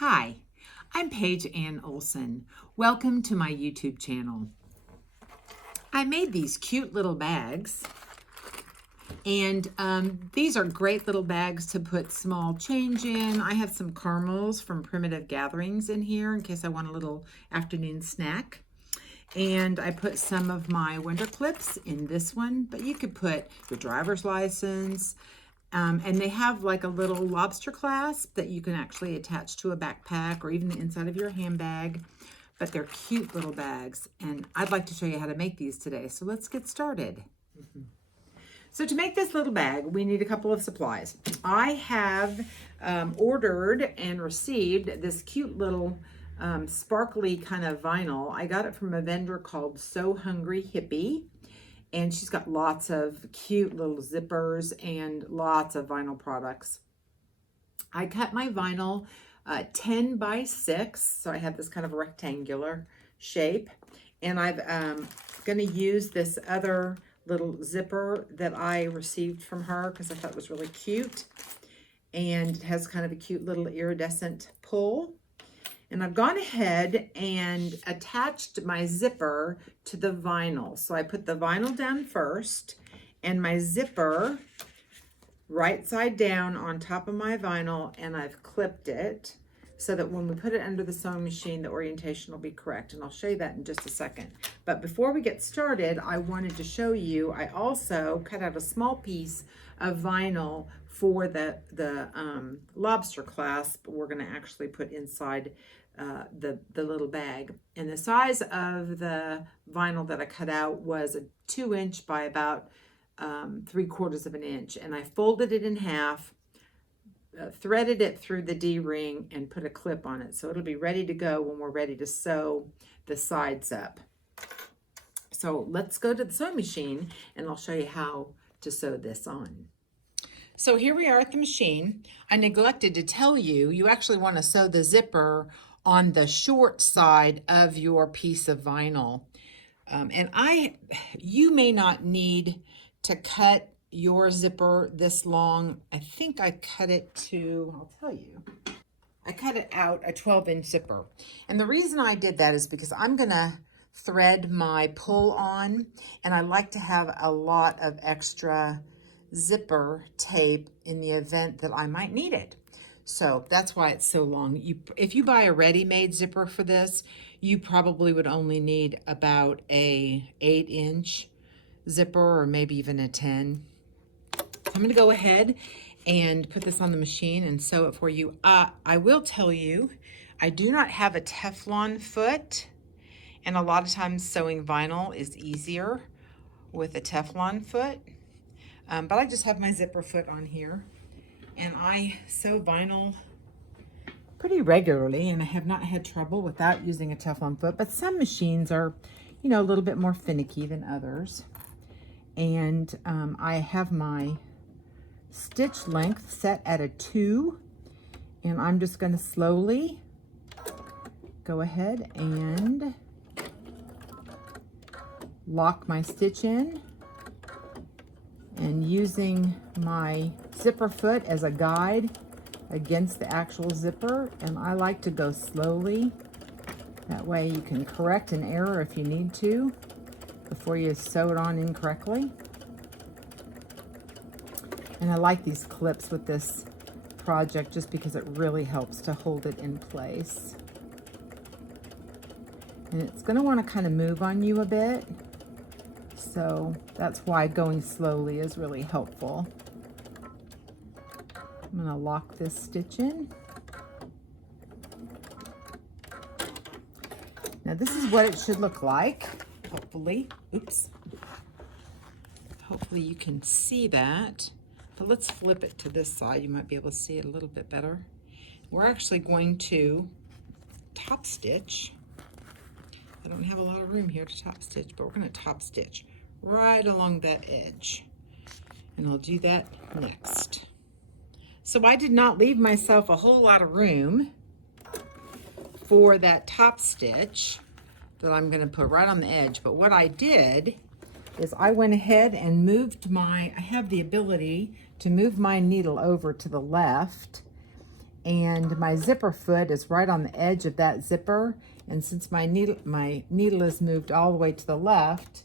Hi, I'm Paige Ann Olson. Welcome to my YouTube channel. I made these cute little bags, and these are great little bags to put small change in. I have some caramels from Primitive Gatherings in here in case I want a little afternoon snack. And I put some of my winter clips in this one, but you could put your driver's license, and they have like a little lobster clasp that you can actually attach to a backpack or even the inside of your handbag. But they're cute little bags, and I'd like to show you how to make these today. So let's get started. So to make this little bag, we need a couple of supplies. I have ordered and received this cute little sparkly kind of vinyl. I got it from a vendor called So Hungry Hippie. And she's got lots of cute little zippers and lots of vinyl products. I cut my vinyl 10 by 6, so I have this kind of rectangular shape. And I'm going to use this other little zipper that I received from her because I thought it was really cute. And it has kind of a cute little iridescent pull. And I've gone ahead and attached my zipper to the vinyl. So I put the vinyl down first and my zipper right side down on top of my vinyl, and I've clipped it so that when we put it under the sewing machine, the orientation will be correct. And I'll show you that in just a second. But before we get started, I wanted to show you, I also cut out a small piece of vinyl for the lobster clasp we're gonna actually put inside the little bag. And the size of the vinyl that I cut out was a 2-inch by about 3/4 of an inch. And I folded it in half, threaded it through the D-ring, and put a clip on it. So it'll be ready to go when we're ready to sew the sides up. So let's go to the sewing machine and I'll show you how to sew this on. So here we are at the machine. I neglected to tell you, you actually want to sew the zipper on the short side of your piece of vinyl. You may not need to cut your zipper this long. I think I cut it to, I'll tell you, I cut it out a 12-inch zipper. And the reason I did that is because I'm gonna thread my pull on, and I like to have a lot of extra zipper tape in the event that I might need it. So that's why it's so long. If you buy a ready-made zipper for this, you probably would only need about a 8-inch zipper or maybe even a 10. I'm gonna go ahead and put this on the machine and sew it for you. I will tell you, I do not have a Teflon foot, and a lot of times sewing vinyl is easier with a Teflon foot. But I just have my zipper foot on here, and I sew vinyl pretty regularly, and I have not had trouble without using a Teflon foot. But some machines are, a little bit more finicky than others. And I have my stitch length set at a 2, and I'm just going to slowly go ahead and lock my stitch in, and using my zipper foot as a guide against the actual zipper. And I like to go slowly. That way you can correct an error if you need to before you sew it on incorrectly. And I like these clips with this project just because it really helps to hold it in place. And it's going to want to kind of move on you a bit. So that's why going slowly is really helpful. I'm going to lock this stitch in. Now this is what it should look like, hopefully. Oops. Hopefully you can see that. But let's flip it to this side. You might be able to see it a little bit better. We're actually going to top stitch. I don't have a lot of room here to top stitch, but we're going to top stitch right along that edge. And I'll do that next. So I did not leave myself a whole lot of room for that top stitch that I'm going to put right on the edge. But what I did is I went ahead and moved I have the ability to move my needle over to the left And my zipper foot is right on the edge of that zipper. And since my needle is moved all the way to the left,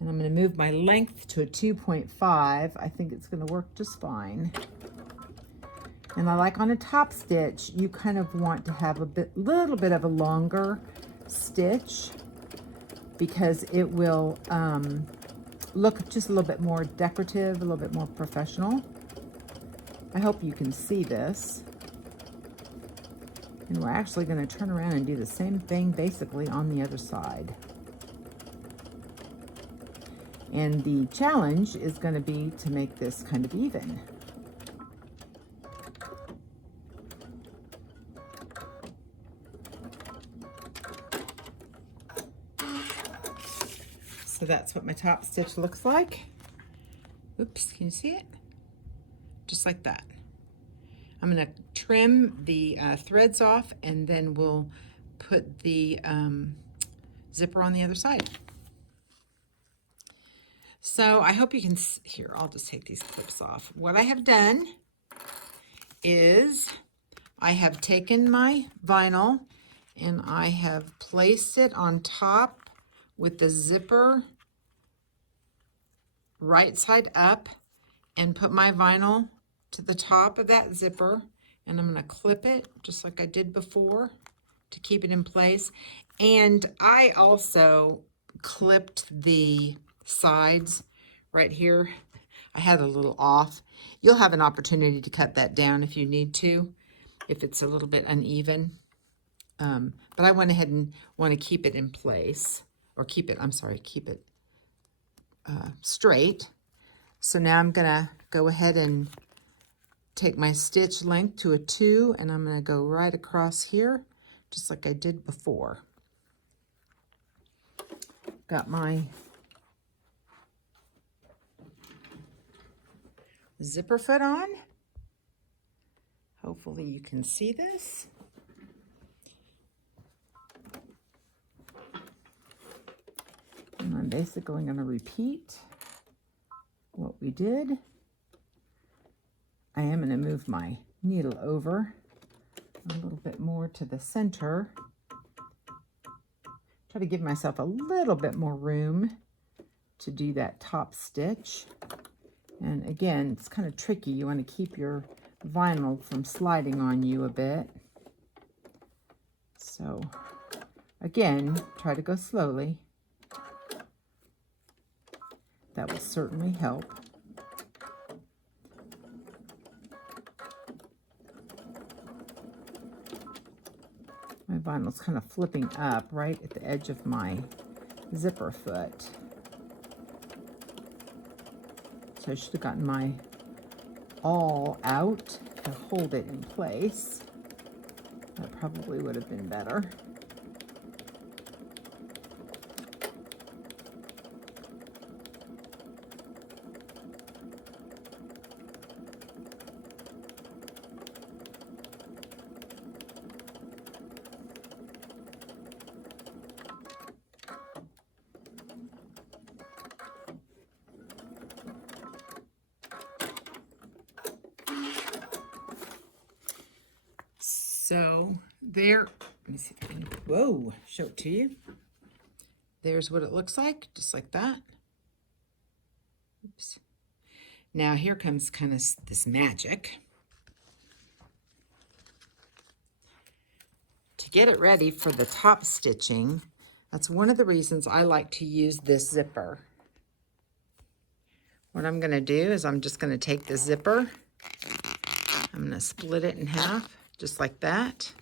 and I'm going to move my length to a 2.5, I think it's going to work just fine. And I like on a top stitch, you kind of want to have little bit of a longer stitch because it will look just a little bit more decorative, a little bit more professional. I hope you can see this. And we're actually going to turn around and do the same thing basically on the other side. And the challenge is going to be to make this kind of even. So that's what my top stitch looks like. Oops, can you see it? Just like that. I'm going to trim the threads off, and then we'll put the zipper on the other side. So I hope you can here, I'll just take these clips off. What I have done is I have taken my vinyl and I have placed it on top with the zipper right side up and put my vinyl to the top of that zipper, and I'm going to clip it just like I did before to keep it in place. And I also clipped the sides right here. I had a little off. You'll have an opportunity to cut that down if you need to, if it's a little bit uneven. But I went ahead and want to keep it in place, or keep it straight. So now I'm gonna go ahead and take my stitch length to a 2, and I'm gonna go right across here, just like I did before. Got my zipper foot on. Hopefully you can see this. And I'm basically going to repeat what we did. I am going to move my needle over a little bit more to the center. Try to give myself a little bit more room to do that top stitch. And again, it's kind of tricky. You want to keep your vinyl from sliding on you a bit. So again, try to go slowly. That will certainly help. My vinyl's kind of flipping up right at the edge of my zipper foot. So I should have gotten my awl out to hold it in place. That probably would have been better. So there, let me see if I can, whoa, show it to you. There's what it looks like, just like that. Oops. Now here comes kind of this magic. To get it ready for the top stitching, that's one of the reasons I like to use this zipper. What I'm going to do is I'm just going to take the zipper, I'm going to split it in half, just like that.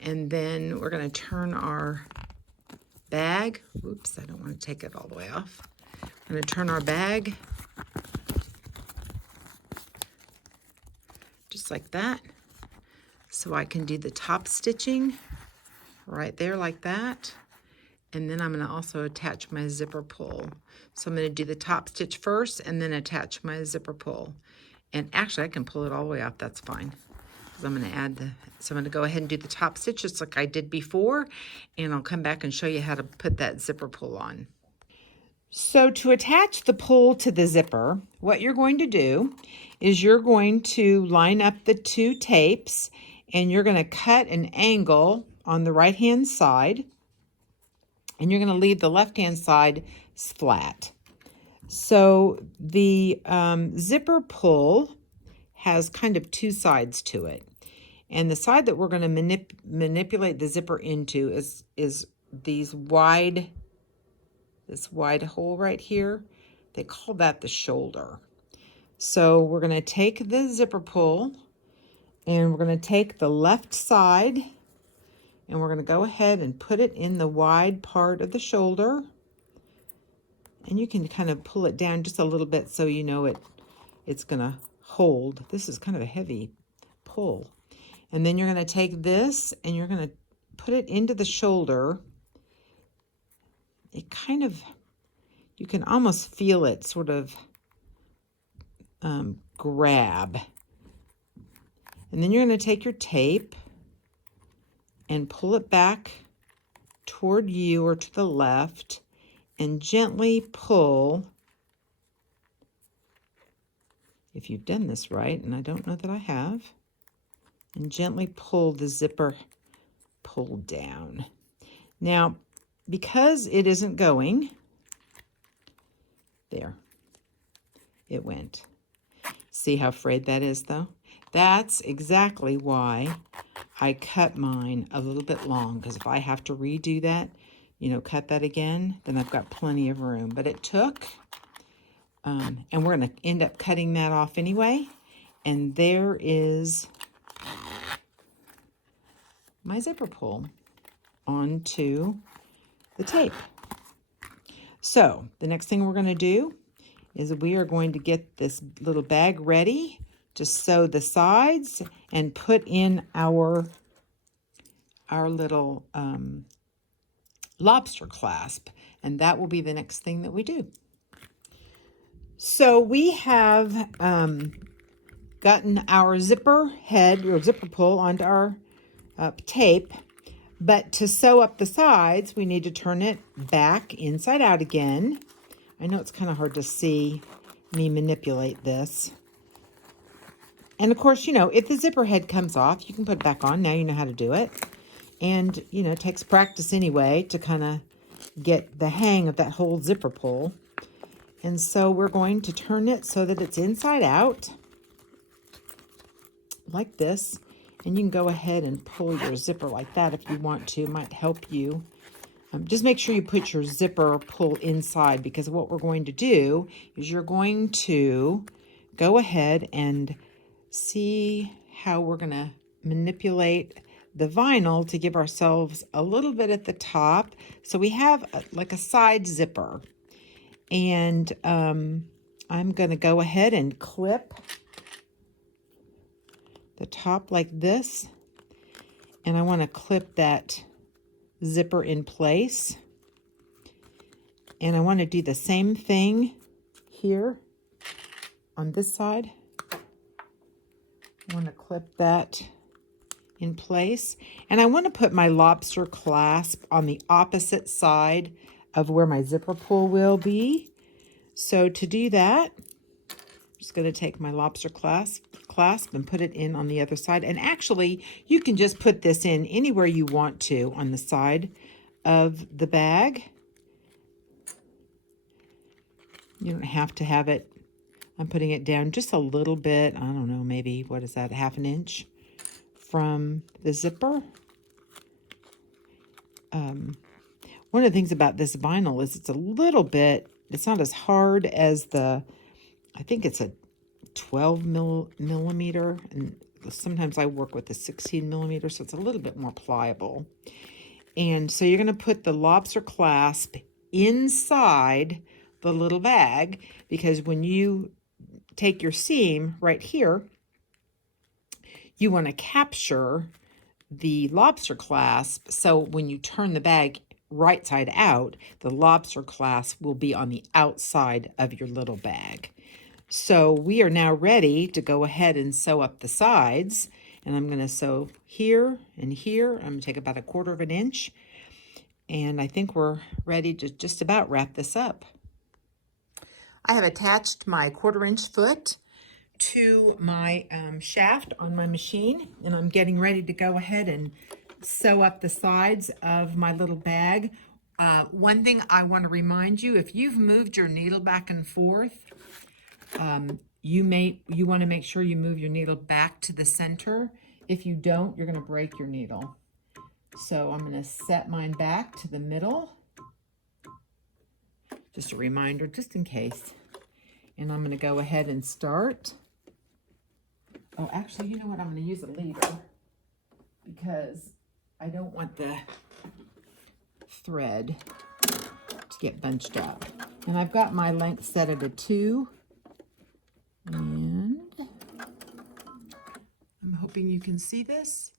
And then we're going to turn our bag. Oops, I don't want to take it all the way off. I'm going to turn our bag just like that. So I can do the top stitching right there like that. And then I'm going to also attach my zipper pull. So I'm going to do the top stitch first and then attach my zipper pull. And actually I can pull it all the way off, that's fine. So I'm going to add so I'm going to go ahead and do the top stitch just like I did before, and I'll come back and show you how to put that zipper pull on. So to attach the pull to the zipper, what you're going to do is you're going to line up the two tapes and you're going to cut an angle on the right-hand side and you're going to leave the left-hand side flat. So the zipper pull has kind of two sides to it. And the side that we're going to manipulate the zipper into is this wide hole right here. They call that the shoulder. So we're going to take the zipper pull and we're going to take the left side and we're going to go ahead and put it in the wide part of the shoulder. And you can kind of pull it down just a little bit so you know it's going to hold. This is kind of a heavy pull. And then you're going to take this and you're going to put it into the shoulder. It kind of, you can almost feel it sort of grab. And then you're going to take your tape and pull it back toward you or to the left and gently pull. If you've done this right, and I don't know that I have, and gently pull the zipper pull down. Now, because it isn't going, there, it went. See how frayed that is though? That's exactly why I cut mine a little bit long, because if I have to redo that, cut that again, then I've got plenty of room. But it took, and we're going to end up cutting that off anyway. And there is my zipper pull onto the tape. So the next thing we're going to do is we are going to get this little bag ready to sew the sides and put in our little lobster clasp, and that will be the next thing that we do. So we have gotten our zipper head or zipper pull onto our tape, but to sew up the sides we need to turn it back inside out again. I know it's kind of hard to see me manipulate this. And of course, if the zipper head comes off, you can put it back on. Now you know how to do it. And, it takes practice anyway to kind of get the hang of that whole zipper pull. And so we're going to turn it so that it's inside out, like this. And you can go ahead and pull your zipper like that if you want to. It might help you. Just make sure you put your zipper pull inside, because what we're going to do is you're going to go ahead and see how we're going to manipulate the vinyl to give ourselves a little bit at the top. So we have like a side zipper. And I'm going to go ahead and clip the top like this. And I want to clip that zipper in place. And I want to do the same thing here on this side. I want to clip that in place. And I want to put my lobster clasp on the opposite side of where my zipper pull will be. So to do that, I'm just going to take my lobster clasp and put it in on the other side. And actually, you can just put this in anywhere you want to on the side of the bag. You don't have to have it. I'm putting it down just a little bit. I don't know, maybe, what is that, ½ an inch from the zipper. One of the things about this vinyl is it's a little bit, it's not as hard as I think it's a 12 millimeter, and sometimes I work with a 16 millimeter, so it's a little bit more pliable. And so you're going to put the lobster clasp inside the little bag, because when you take your seam right here, you want to capture the lobster clasp, so when you turn the bag right side out, the lobster clasp will be on the outside of your little bag. So we are now ready to go ahead and sew up the sides. And I'm going to sew here and here. I'm going to take about ½ inch. And I think we're ready to just about wrap this up. I have attached my 1/4" foot to my shaft on my machine, and I'm getting ready to go ahead and sew up the sides of my little bag. One thing I want to remind you, if you've moved your needle back and forth, you want to make sure you move your needle back to the center. If you don't, you're going to break your needle. So I'm going to set mine back to the middle. Just a reminder, just in case. And I'm going to go ahead and start. Oh, actually, you know what? I'm going to use a lever because I don't want the thread to get bunched up. And I've got my length set at a 2. And I'm hoping you can see this.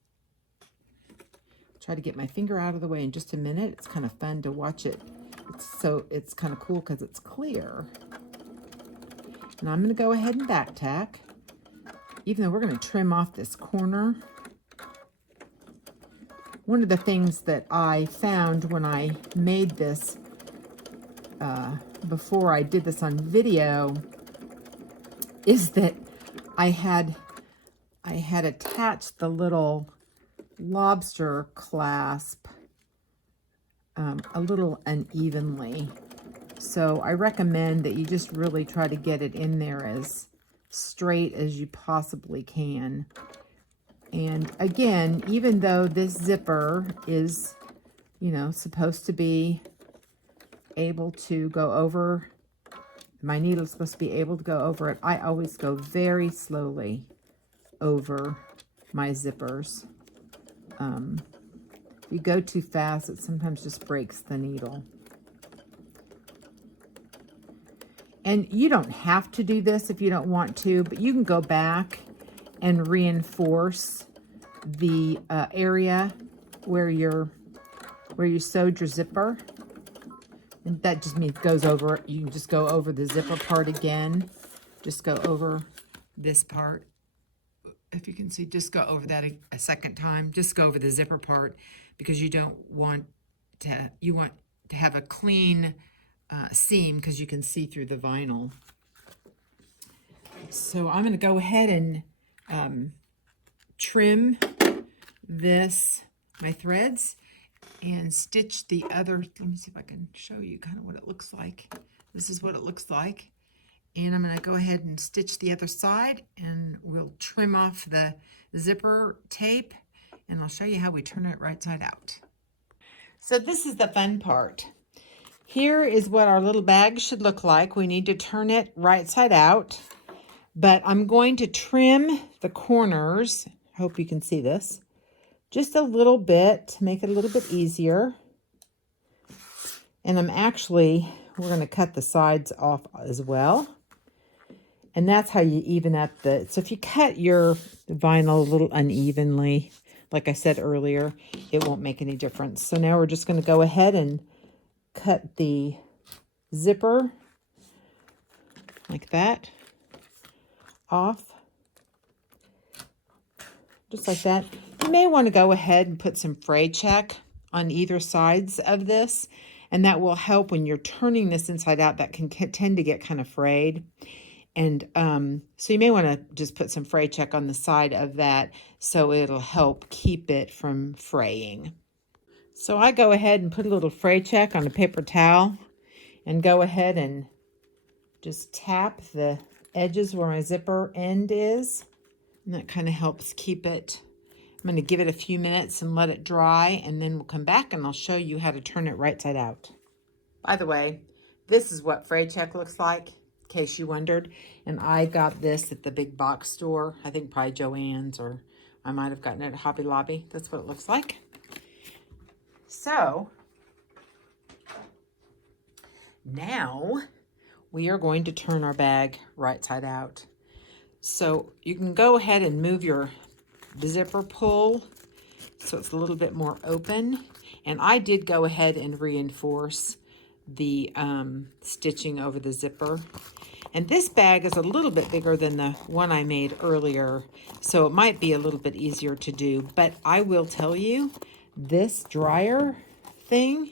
Try to get my finger out of the way in just a minute. It's kind of fun to watch it. It's kind of cool because it's clear. And I'm going to go ahead and back tack, even though we're going to trim off this corner. One of the things that I found when I made this, before I did this on video, is that I had attached the little lobster clasp a little unevenly. So I recommend that you just really try to get it in there as straight as you possibly can. And again, even though this zipper is, you know, supposed to be able to go over, my needle's supposed to be able to go over it, I always go very slowly over my zippers. If you go too fast, it sometimes just breaks the needle. And you don't have to do this if you don't want to, but you can go back and reinforce the area where you sewed your zipper. And that just means goes over, you can just go over the zipper part again. Just go over this part. If you can see, just go over that a second time. Just go over the zipper part because you don't want to, you want to have a clean seam because you can see through the vinyl. So I'm going to go ahead and trim my threads and stitch the other. Let me see if I can show you kind of what it looks like. This is what it looks like. And I'm going to go ahead and stitch the other side, and we'll trim off the zipper tape, and I'll show you how we turn it right side out. So this is the fun part. Here is what our little bag should look like. We need to turn it right side out, but I'm going to trim the corners. Hope you can see this. Just a little bit to make it a little bit easier. And we're going to cut the sides off as well. And that's how you even up so if you cut your vinyl a little unevenly, like I said earlier, it won't make any difference. So now we're just going to go ahead and cut the zipper like that off. Just like that. You may want to go ahead and put some fray check on either sides of this, and that will help when you're turning this inside out. That can tend to get kind of frayed. And so you may want to just put some fray check on the side of that so it'll help keep it from fraying. So I go ahead and put a little fray check on a paper towel and go ahead and just tap the edges where my zipper end is. And that kind of helps keep it. I'm going to give it a few minutes and let it dry, and then we'll come back and I'll show you how to turn it right side out. By the way, this is what fray check looks like, in case you wondered. And I got this at the big box store. I think probably Joann's, or I might have gotten it at Hobby Lobby. That's what it looks like. So now we are going to turn our bag right side out. So you can go ahead and move your zipper pull so it's a little bit more open. And I did go ahead and reinforce the stitching over the zipper. And this bag is a little bit bigger than the one I made earlier, so it might be a little bit easier to do. But I will tell you, this dryer thing,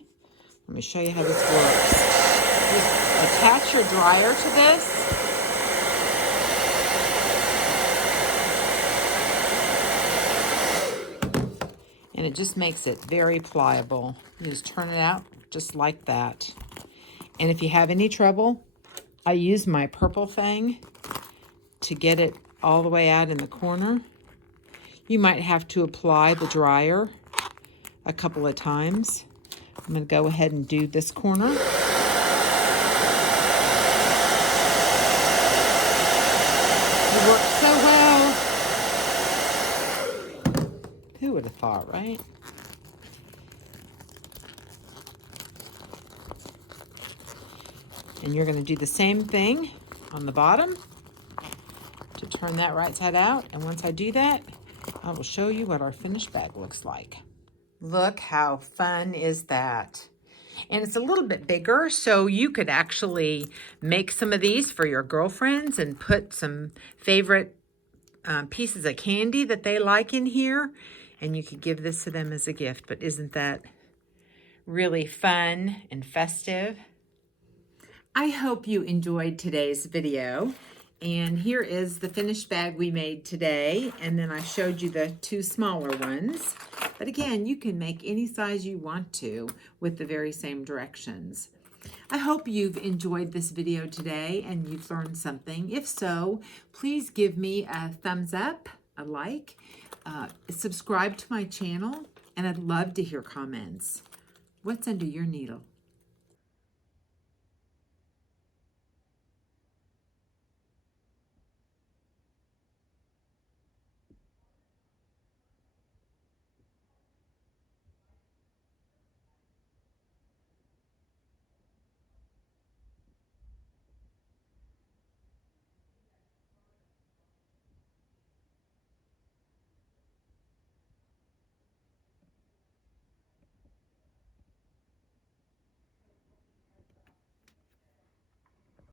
let me show you how this works. Just attach your dryer to this, and it just makes it very pliable. You just turn it out just like that. And if you have any trouble, I use my purple thing to get it all the way out in the corner. You might have to apply the dryer a couple of times. I'm going to go ahead and do this corner. It works so well. Who would have thought, right? And you're going to do the same thing on the bottom to turn that right side out. And once I do that, I will show you what our finished bag looks like. Look how fun is that. And it's a little bit bigger, so you could actually make some of these for your girlfriends and put some favorite pieces of candy that they like in here. And you could give this to them as a gift. But isn't that really fun and festive? I hope you enjoyed today's video. And here is the finished bag we made today. And then I showed you the two smaller ones. But again, you can make any size you want to with the very same directions. I hope you've enjoyed this video today and you've learned something. If so, please give me a thumbs up, a like, subscribe to my channel, and I'd love to hear comments. What's under your needle?